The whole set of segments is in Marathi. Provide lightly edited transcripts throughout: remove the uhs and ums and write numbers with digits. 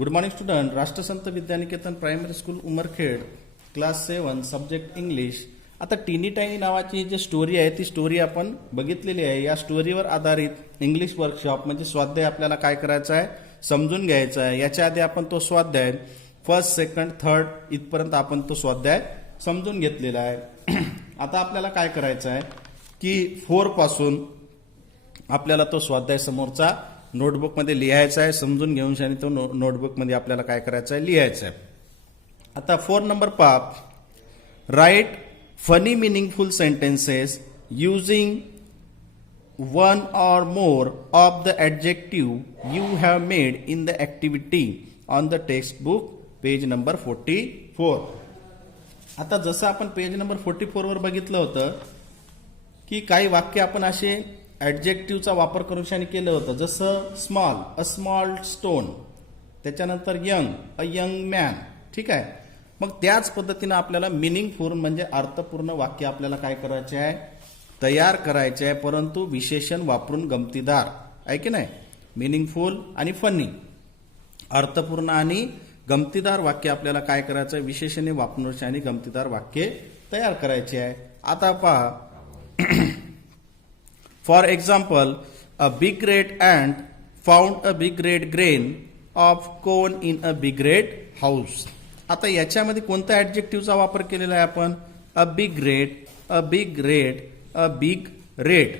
Good morning student. Rashtrasant Vidyaniketan primary school Umarkhed class 7 subject English. आता टीनी टायनी नावाची जी स्टोरी आहे ती स्टोरी आपण बघितलेली आहे. या स्टोरीवर आधारित इंग्लिश वर्कशॉप म्हणजे स्वाध्याय आपल्याला काय करायचा आहे, समजून घ्यायचा आहे. याच्या आधी आपण तो स्वाध्याय फर्स्ट सेकंड थर्ड इथपर्यंत आपण तो स्वाध्याय समजून घेतलेला आहे. आता आपल्याला काय करायचं आहे की 4 पासून आपल्याला तो स्वाध्याय समोरचा नोटबुकमध्ये लिहायचा आहे. समजून घेऊन आणि तो नोटबुकमध्ये आपल्याला काय करायचं आहे, लिहायचं आहे. आता 4 नंबर पाप, write funny meaningful sentences using one or more of the adjective you have made in the activity on the textbook page number 44. आता जसं आपण पेज नंबर 44 वर बघितलं होतं की काही वाक्य आपण असे ऍडजेक्टिव्हचा वापर करून शाने केलं होतं. जसं स्मॉल, अ स्मॉल स्टोन, त्याच्यानंतर यंग, अ यंग मॅन. ठीक आहे. मग त्याच पद्धतीनं आपल्याला मिनिंगफुल म्हणजे अर्थपूर्ण वाक्य आपल्याला काय करायचे आहे, तयार करायचे आहे, परंतु विशेषण वापरून गमतीदार आहे की नाही. मिनिंगफुल आणि फनी, अर्थपूर्ण आणि गमतीदार वाक्य आपल्याला काय करायचं आहे, विशेषणे वापरून आणि गमतीदार वाक्य तयार करायचे आहे. आता पहा, for example, a big red ant found a big red grain of corn in a big red house. आता याच्यामध्ये कोणत्या ऍडजेक्टिव्हचा वापर केलेला आहे आपण, a big red, a big red, a big red.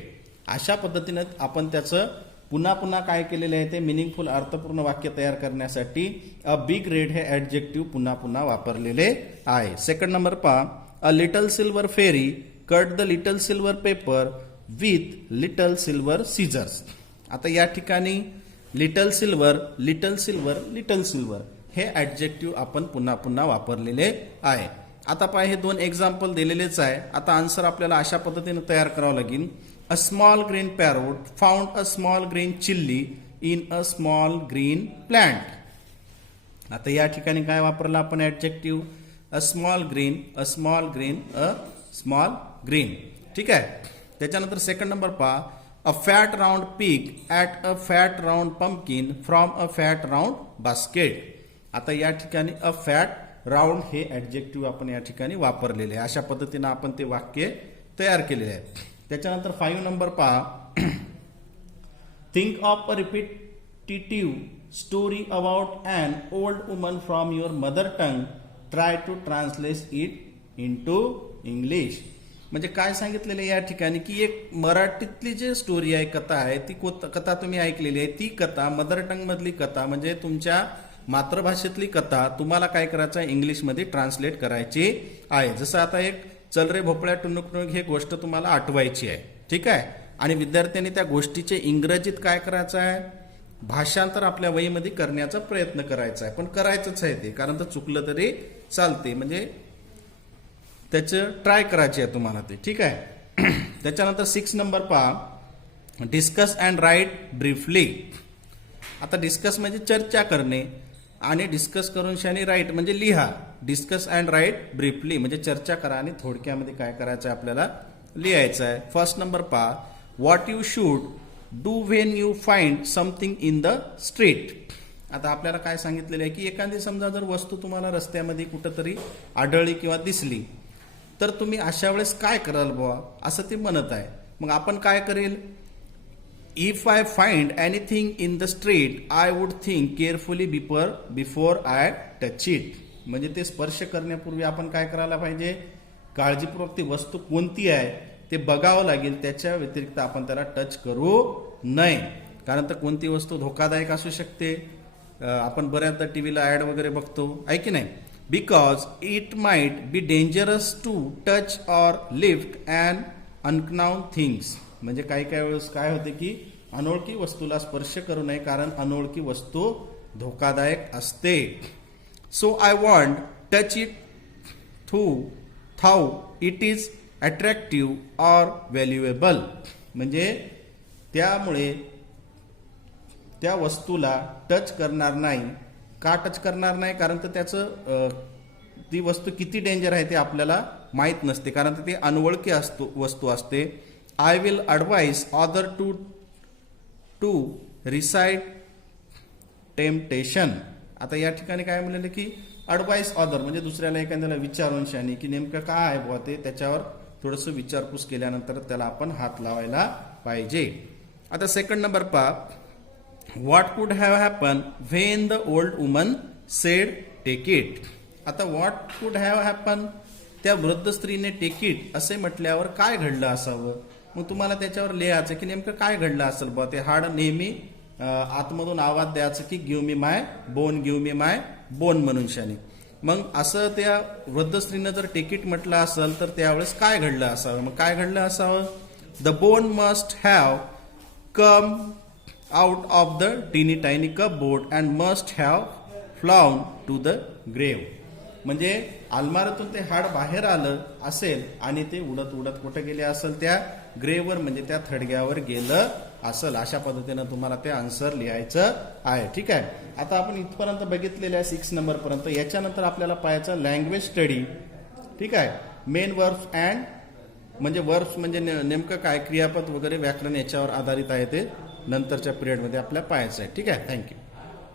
अशा पद्धतीने आपण त्याचं पुन्हा पुन्हा काय केलेलं आहे, ते मिनिंगफुल अर्थपूर्ण वाक्य तयार करण्यासाठी अ बिग रेड हे ऍडजेक्टिव्ह पुन्हा पुन्हा वापरलेले आहे. सेकंड नंबर पहा, a little silver fairy cut the little silver paper with little silver scissors. आता या ठिकाणी little silver, little silver, little silver हे ऍडजेक्टिव्ह आपण पुन्हा पुन्हा वापरलेले आहे. आता पहा, हे 2 एक्झाम्पल दिलेलेच आहे. आता आन्सर आपल्याला अशा पद्धतीने तयार करावं लागेल. A small green parrot found a small green chilli in a small green plant. आता या ठिकाणी काय वापरलं आपण adjective, a small green, a small green, a small green. ठीक आहे. त्याच्यानंतर सेकंड नंबर पहा, a fat round pig at a fat round pumpkin from a fat round basket. आता या ठिकाणी अ फॅट राऊंड हे ऍडजेक्टिव्ह आपण या ठिकाणी वापरलेले आहे. अशा पद्धतीने आपण ते वाक्य तयार केलेले आहे. त्याच्यानंतर 5 नंबर पहा, think of a repetitive story about an old woman from your mother tongue, try to translate it into English. म्हणजे काय सांगितलेलं आहे या ठिकाणी की एक मराठीतली जी स्टोरी आहे, कथा आहे, ती कथा तुम्ही ऐकलेली आहे. ती कथा मदर टंग मधली कथा म्हणजे तुमच्या मातृभाषेतली कथा तुम्हाला काय करायचं आहे, इंग्लिशमध्ये ट्रान्सलेट करायची आहे. जसं आता एक चल रे भोपळ्या टुनुक टुनुक ही गोष्ट तुम्हाला आठवायची आहे. ठीक आहे. आणि विद्यार्थ्यांनी त्या गोष्टीचे इंग्रजीत काय करायचं आहे, भाषांतर आपल्या वहीमध्ये करण्याचा प्रयत्न करायचा आहे. पण करायचंच आहे ते, कारण तर चुकलं तरी चालते, म्हणजे त्याचं ट्राय करायचे आहे तुम्हाला ते. ठीक आहे. त्याच्यानंतर 6 नंबर पहा, डिस्कस अँड राईट ब्रीफली. आता डिस्कस म्हणजे चर्चा करणे आणि डिस्कस करून शानी राईट म्हणजे लिहा. डिस्कस अँड राईट ब्रीफली म्हणजे चर्चा करा आणि थोडक्यामध्ये काय करायचं आहे, आपल्याला लिहायचं आहे. फर्स्ट नंबर पहा, what you should do when you find something in the street. आता आपल्याला काय सांगितलेलं आहे की एखादी समजा जर वस्तू तुम्हाला रस्त्यामध्ये कुठंतरी आढळली किंवा दिसली तर तुम्ही अशा वेळेस काय कराल बुवा, असं ते म्हणत आहे. मग आपण काय करेल, if I find anything in the street I would think carefully before I touch it. म्हणजे ते स्पर्श करण्यापूर्वी आपण काय करायला पाहिजे, काळजीपूर्वक ती वस्तू कोणती आहे ते बघावं लागेल. त्याच्या व्यतिरिक्त आपण त्याला टच करू नये, कारण तर कोणती वस्तू धोकादायक असू शकते. आपण बऱ्याचदा टीव्हीला ऍड वगैरे बघतो, आहे की नाही. Because it might be dangerous to touch or lift and unknown things. म्हणजे काही काही वेळेस काय होते की अनोळखी वस्तूला स्पर्श करू नये, कारण अनोळखी वस्तू धोकादायक असते. So I want touch it though it is attractive or valuable. म्हणजे त्यामुळे त्या वस्तूला टच करणार नाही. का टच करणार नाही, कारण तर त्याचं ती वस्तू किती डेंजर आहे ते आपल्याला माहीत नसते, कारण तर ती अनोळखी वस्तू असते. I will advise other to resist temptation आता या ठिकाणी काय म्हणलेलं की ॲडवाइस ऑदर म्हणजे दुसऱ्याला एखाद्याला विचारून शानी की नेमकं काय आहे बुवा ते त्याच्यावर थोडंसं विचारपूस केल्यानंतर त्याला आपण हात लावायला पाहिजे. आता सेकंड नंबर पहा, what could have happen when the old woman said take it. आता व्हॉट कुड हॅव हॅपन, त्या वृद्ध स्त्रीने टेक इट असे म्हटल्यावर काय घडलं असावं. मग तुम्हाला त्याच्यावर लिहायचं की नेमकं काय घडलं असेल बा. ते हाड नेहमी आतमधून आवाज द्यायचं की गिव्ह मी माय बोन, गिव्ह मी माय बोन म्हणून शाने. मग असं त्या वृद्ध स्त्रीनं जर टेक म्हटलं असेल तर त्यावेळेस काय घडलं असावं. मग काय घडलं असावं, the bone must have come out of the teeny tiny cupboard and must have flown to the grave. म्हणजे अलमारीतून ते हाड बाहेर आलं असेल आणि ते उडत उडत कुठे गेले असेल, त्या ग्रेव्हवर म्हणजे त्या थडग्यावर गेलं असेल. अशा पद्धतीनं तुम्हाला ते आन्सर लिहायचं आहे. ठीक आहे. आता आपण इथपर्यंत बघितलेलं आहे 6 नंबर पर्यंत. याच्यानंतर आपल्याला पाहायचं लँग्वेज स्टडी. ठीक आहे. मेन वर्ब्स अँड म्हणजे वर्ब्स म्हणजे नेमकं काय, क्रियापद वगैरे व्याकरण याच्यावर आधारित आहे, ते नंतरच्या पिरियडमध्ये आपल्याला पाहायचं आहे. ठीक आहे. थँक्यू.